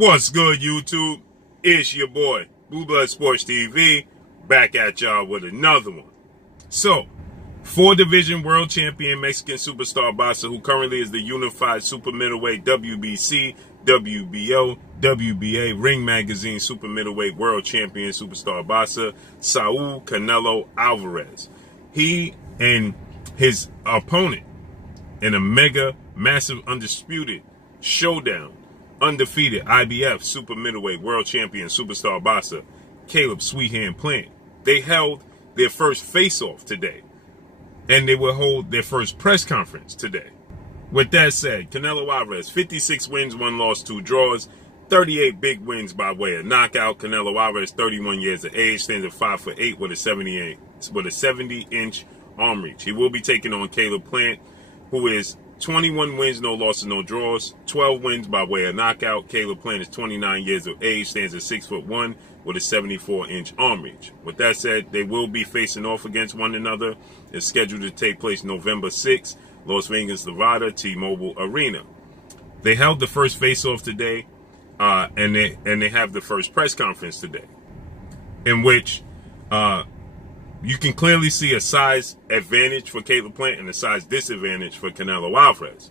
What's good, YouTube? It's your boy, Blue Blood Sports TV, back at y'all with another one. So, 4-division world champion Mexican superstar boxer who currently is the unified super middleweight WBC, WBO, WBA, Ring Magazine super middleweight world champion superstar boxer Saul Canelo Alvarez. He and his opponent in a mega, massive, undisputed showdown, undefeated IBF super middleweight world champion superstar boxer Caleb Sweet Hand Plant. They held their first face-off today, and they will hold their first press conference today. With that said, Canelo Alvarez, 56 wins, 1 loss, 2 draws, 38 big wins by way of knockout. Canelo Alvarez, 31 years of age, stands at 5'8" with a 70-inch arm reach. He will be taking on Caleb Plant, who is 21 wins, no losses, no draws, 12 wins by way of knockout. Caleb Plant is 29 years of age, stands at 6'1" with a 74-inch arm reach. With that said, they will be facing off against one another. It's scheduled to take place November 6th, Las Vegas, Nevada, T-Mobile Arena. They held the first face-off today, and they have the first press conference today, in which you can clearly see a size advantage for Caleb Plant and a size disadvantage for Canelo Alvarez.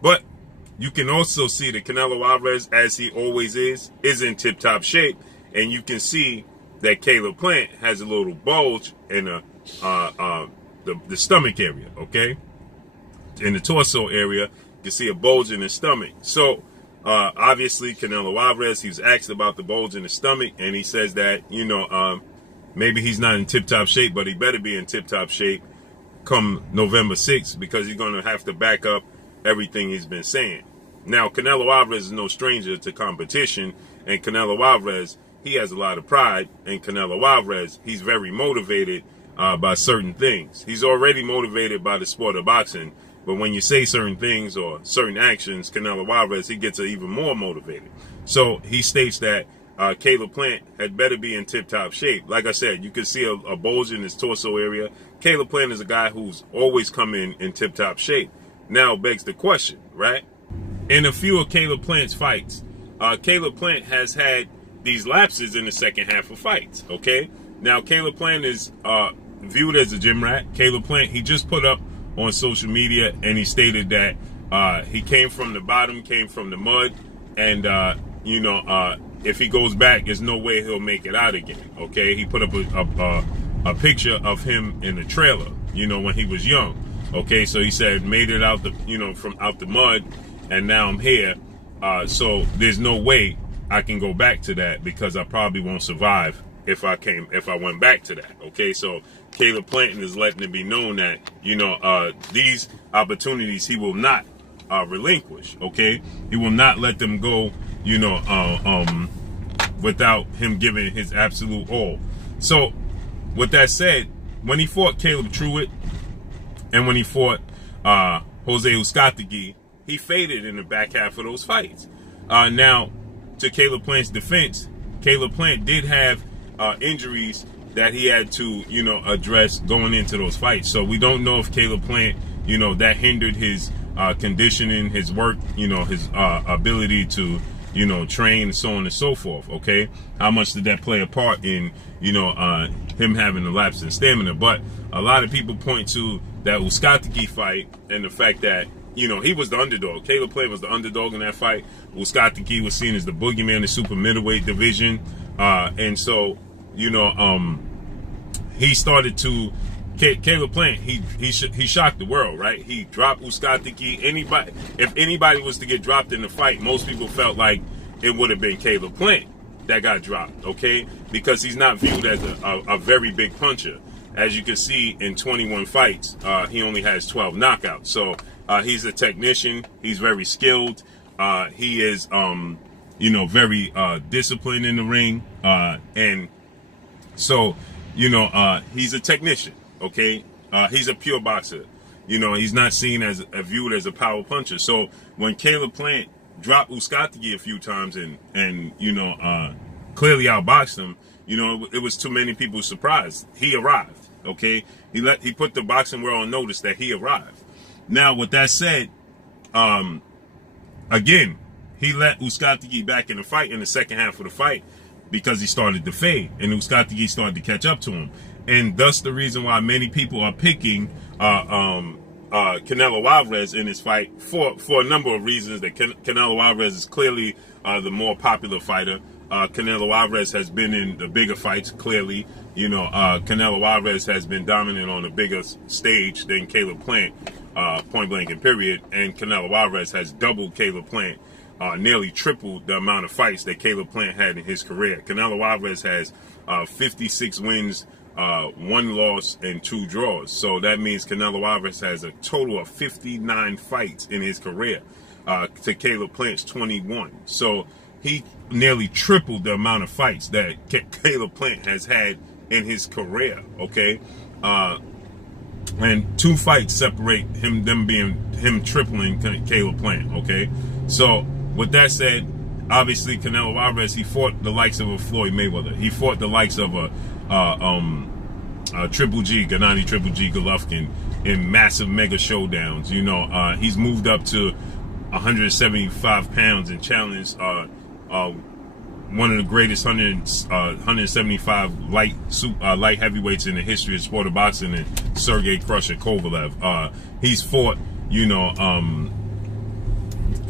But you can also see that Canelo Alvarez, as he always is in tip-top shape, and you can see that Caleb Plant has a little bulge in the stomach area, okay? In the torso area, you can see a bulge in his stomach. So, obviously, Canelo Alvarez, he was asked about the bulge in the stomach, and he says that, maybe he's not in tip-top shape, but he better be in tip-top shape come November 6th, because he's going to have to back up everything he's been saying. Now, Canelo Alvarez is no stranger to competition, and Canelo Alvarez, he has a lot of pride, and Canelo Alvarez, he's very motivated by certain things. He's already motivated by the sport of boxing, but when you say certain things or certain actions, Canelo Alvarez, he gets even more motivated. So he states that Caleb Plant had better be in tip-top shape. Like I said, you can see a bulge in his torso area. Caleb Plant is a guy who's always come in tip-top shape. Now begs the question, right? In a few of Caleb Plant's fights, Caleb Plant has had these lapses in the second half of fights, okay? Now, Caleb Plant is viewed as a gym rat. Caleb Plant, he just put up on social media, and he stated that he came from the bottom, came from the mud, and, if he goes back, there's no way he'll make it out again, okay? He put up a picture of him in the trailer, when he was young, okay? So he said, made it out from out the mud, and now I'm here, so there's no way I can go back to that, because I probably won't survive if I went back to that, okay? So Caleb Plant is letting it be known that, these opportunities he will not relinquish, okay? He will not let them go, without him giving his absolute all. So with that said, when he fought Caleb Truitt and when he fought Jose Uzcategui, he faded in the back half of those fights. Now, to Caleb Plant's defense, Caleb Plant did have injuries that he had to, address going into those fights. So we don't know if Caleb Plant, that hindered his conditioning, his work, his ability to, train, so on and so forth, okay? How much did that play a part in, him having a lapse in stamina? But a lot of people point to that Uzcategui fight and the fact that, he was the underdog. Caleb Plant was the underdog in that fight. Uzcategui was seen as the boogeyman in the super middleweight division. And so, he started to, Caleb Plant, he shocked the world, right? He dropped Uzcategui. If anybody was to get dropped in the fight, most people felt like it would have been Caleb Plant that got dropped, okay? Because he's not viewed as a very big puncher. As you can see, in 21 fights, he only has 12 knockouts. So he's a technician. He's very skilled. He is, very disciplined in the ring. And so, he's a technician, okay? He's a pure boxer. He's not seen as viewed as a power puncher. So when Caleb Plant dropped Uzcategui a few times and clearly outboxed him, it was too many people surprised. He arrived. Okay, he put the boxing world on notice that he arrived. Now, with that said, again, he let Uzcategui back in the fight in the second half of the fight because he started to fade, and Uzcategui started to catch up to him. And thus the reason why many people are picking Canelo Alvarez in this fight for a number of reasons. That Canelo Alvarez is clearly the more popular fighter. Canelo Alvarez has been in the bigger fights, clearly. You know, Canelo Alvarez has been dominant on a bigger stage than Caleb Plant, point blank and period. And Canelo Alvarez has doubled Caleb Plant, nearly tripled the amount of fights that Caleb Plant had in his career. Canelo Alvarez has 56 wins, 1 loss, and 2 draws. So that means Canelo Alvarez has a total of 59 fights in his career, to Caleb Plant's 21. So he nearly tripled the amount of fights that Caleb Plant has had in his career, okay? And 2 fights separate him tripling Caleb Plant, okay? So with that said, obviously Canelo Alvarez, he fought the likes of a Floyd Mayweather. He fought the likes of a Triple G, Gennady Triple G Golovkin in massive mega showdowns. You know, he's moved up to 175 pounds and challenged one of the greatest 175 light heavyweights in the history of sport of boxing, and Sergey Crusher Kovalev. He's fought, you know,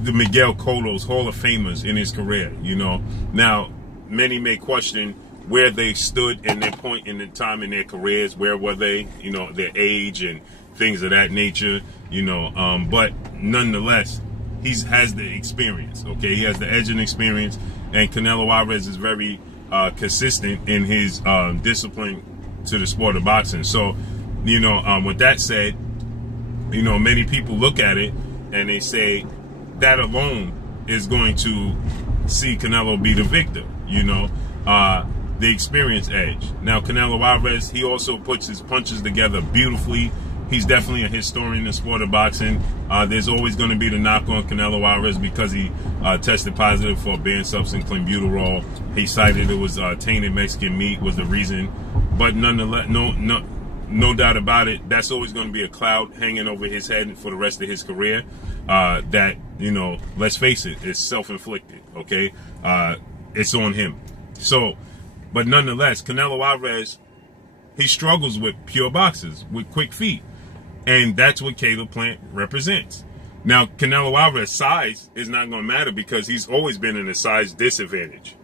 the Miguel Cotto's Hall of Famers in his career. You know, now many may question where they stood in their point in the time in their careers. Where were they? You know, their age and things of that nature. You know, but nonetheless, he has the experience. Okay, he has the edge and experience. And Canelo Alvarez is very consistent in his discipline to the sport of boxing. So, you know, with that said, you know, many people look at it and they say that alone is going to see Canelo be the victor, you know, the experience edge. Now, Canelo Alvarez, he also puts his punches together beautifully. He's definitely a historian in the sport of boxing. There's always going to be the knock on Canelo Alvarez because he tested positive for a banned substance, clenbuterol. He cited it was tainted Mexican meat was the reason. But nonetheless, no doubt about it, that's always going to be a cloud hanging over his head for the rest of his career. That, you know, let's face it, it's self-inflicted, okay? It's on him. So, but nonetheless, Canelo Alvarez, he struggles with pure boxers, with quick feet. And that's what Caleb Plant represents. Now, Canelo Alvarez's size is not going to matter because he's always been in a size disadvantage.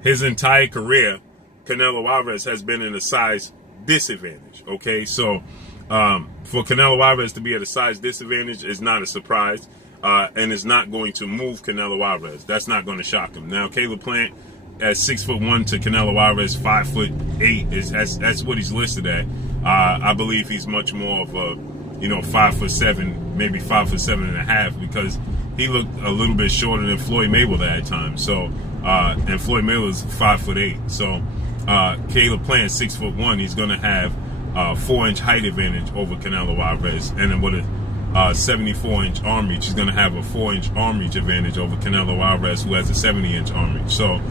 His entire career, Canelo Alvarez has been in a size disadvantage, okay? So, for Canelo Alvarez to be at a size disadvantage is not a surprise, and it's not going to move Canelo Alvarez. That's not going to shock him. Now, Caleb Plant at 6'1" to Canelo Alvarez 5'8" that's what he's listed at. I believe he's much more of a, you know, 5'7", maybe 5'7.5", because he looked a little bit shorter than Floyd Mayweather at times. So, and Floyd Mayweather's 5'8". So, Caleb Plant 6'1", he's going to have 4-inch height advantage over Canelo Alvarez, and then with a 74-inch arm reach, he's going to have a 4-inch arm reach advantage over Canelo Alvarez, who has a 70-inch arm reach. So,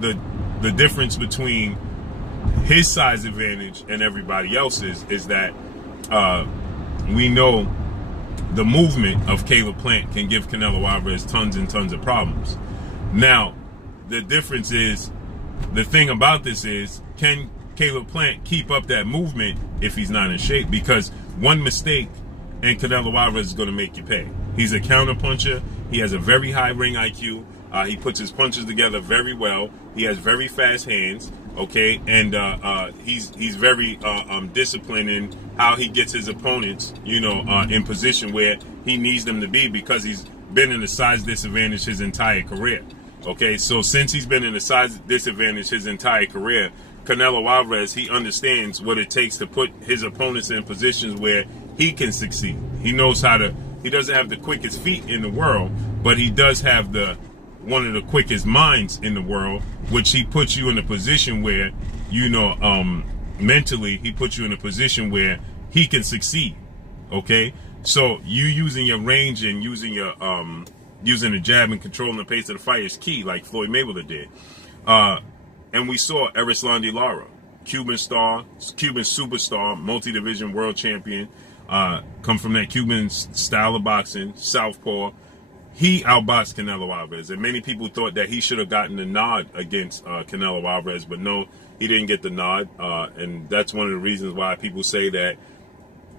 the difference between his size advantage and everybody else's is that we know the movement of Caleb Plant can give Canelo Alvarez tons and tons of problems. Now, the difference is, the thing about this is, can Caleb Plant keep up that movement if he's not in shape? Because one mistake and Canelo Alvarez is going to make you pay. He's a counter puncher. He has a very high ring IQ. He puts his punches together very well. He has very fast hands, okay? And he's very disciplined in how he gets his opponents, you know, in position where he needs them to be, because he's been in a size disadvantage his entire career, okay? So since he's been in a size disadvantage his entire career, Canelo Alvarez, he understands what it takes to put his opponents in positions where he can succeed. He knows how to, he doesn't have the quickest feet in the world, but he does have one of the quickest minds in the world, which he puts you in a position where, you know, mentally, he puts you in a position where he can succeed, okay? So you using your range and using your, using the jab and controlling the pace of the fight is key, like Floyd Mayweather did. And we saw Erislandy Lara, Cuban superstar, multi-division world champion, come from that Cuban style of boxing, southpaw, he outboxed Canelo Alvarez, and many people thought that he should have gotten the nod against Canelo Alvarez, but no, he didn't get the nod, and that's one of the reasons why people say that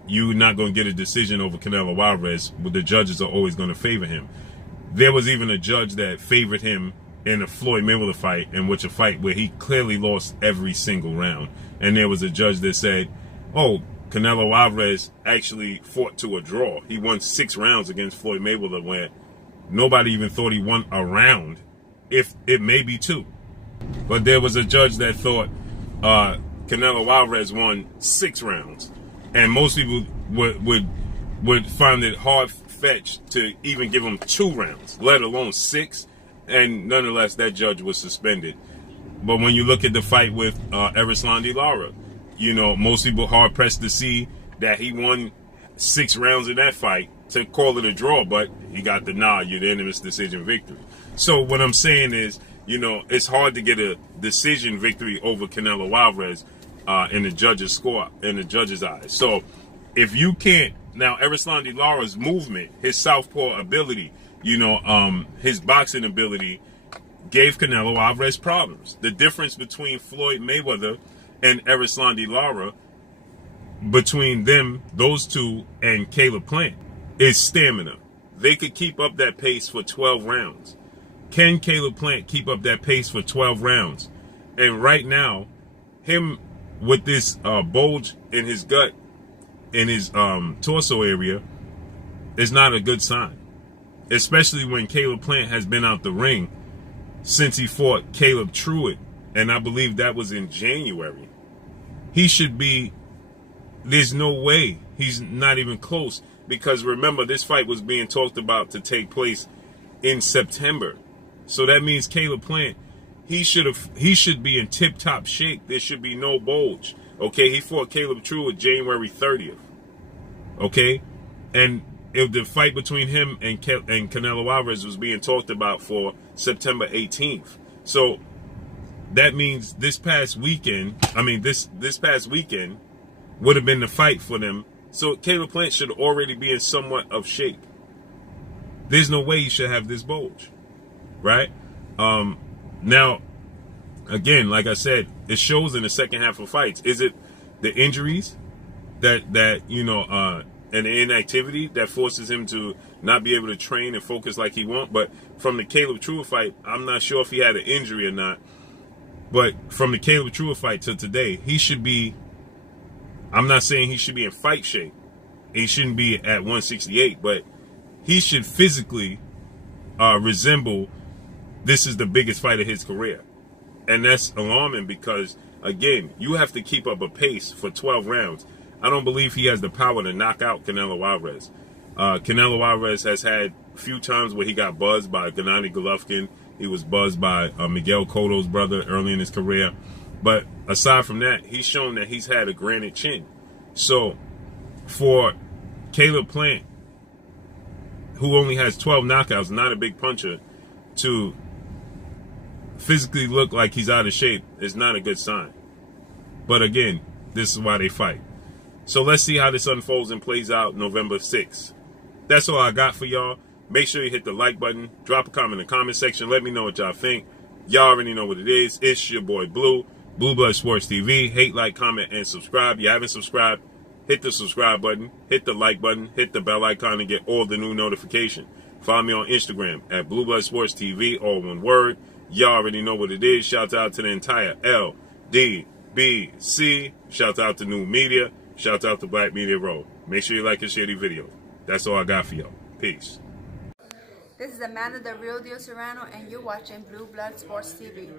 you're not going to get a decision over Canelo Alvarez, but the judges are always going to favor him. There was even a judge that favored him in a Floyd Mayweather fight, in which a fight where he clearly lost every single round, and there was a judge that said, oh, Canelo Alvarez actually fought to a draw. He won 6 rounds against Floyd Mayweather, where nobody even thought he won a round, if it may be 2. But there was a judge that thought Canelo Alvarez won 6 rounds. And most people would find it hard-fetched to even give him 2 rounds, let alone 6. And nonetheless, that judge was suspended. But when you look at the fight with Erislandy Lara, you know, most people hard-pressed to see that he won 6 rounds in that fight to call it a draw, but he got the nod, unanimous decision victory. So what I'm saying is, you know, it's hard to get a decision victory over Canelo Alvarez in the judge's score, in the judge's eyes. So if you can't, now Erislandy Lara's movement, his southpaw ability, you know, his boxing ability gave Canelo Alvarez problems. The difference between Floyd Mayweather and Erislandy Lara, between them, those two, and Caleb Plant, is stamina. They could keep up that pace for 12 rounds. Can Caleb Plant keep up that pace for 12 rounds? And right now, him with this bulge in his gut, in his torso area, is not a good sign. Especially when Caleb Plant has been out the ring since he fought Caleb Truitt. And I believe that was in January. He should be, there's no way he's not even close. Because remember, this fight was being talked about to take place in September. So that means Caleb Plant, he should be in tip-top shape. There should be no bulge. Okay, he fought Caleb Truitt January 30th. Okay? And if the fight between him and Canelo Alvarez was being talked about for September 18th. So that means this past weekend, this past weekend would have been the fight for them. So Caleb Plant should already be in somewhat of shape. There's no way he should have this bulge, right? Now, again, like I said, it shows in the second half of fights. Is it the injuries that you know, and the inactivity that forces him to not be able to train and focus like he wants? But from the Caleb Truitt fight, I'm not sure if he had an injury or not. But from the Caleb Truitt fight to today, he should be, I'm not saying he should be in fight shape. He shouldn't be at 168, but he should physically resemble this is the biggest fight of his career. And that's alarming because, again, you have to keep up a pace for 12 rounds. I don't believe he has the power to knock out Canelo Alvarez. Canelo Alvarez has had a few times where he got buzzed by Gennady Golovkin. He was buzzed by Miguel Cotto's brother early in his career. But aside from that, he's shown that he's had a granite chin. So for Caleb Plant, who only has 12 knockouts, not a big puncher, to physically look like he's out of shape is not a good sign. But again, this is why they fight. So let's see how this unfolds and plays out November 6th. That's all I got for y'all. Make sure you hit the like button. Drop a comment in the comment section. Let me know what y'all think. Y'all already know what it is. It's your boy Blue. Blue Blood Sports TV. Hate, like, comment, and subscribe. You haven't subscribed, hit the subscribe button. Hit the like button. Hit the bell icon to get all the new notifications. Follow me on Instagram at Blue Blood Sports TV, all one word. Y'all already know what it is. Shout out to the entire LDBC. Shout out to New Media. Shout out to Black Media Row. Make sure you like and share the video. That's all I got for y'all. Peace. This is Amanda, the real deal Serrano, and you're watching Blue Blood Sports TV.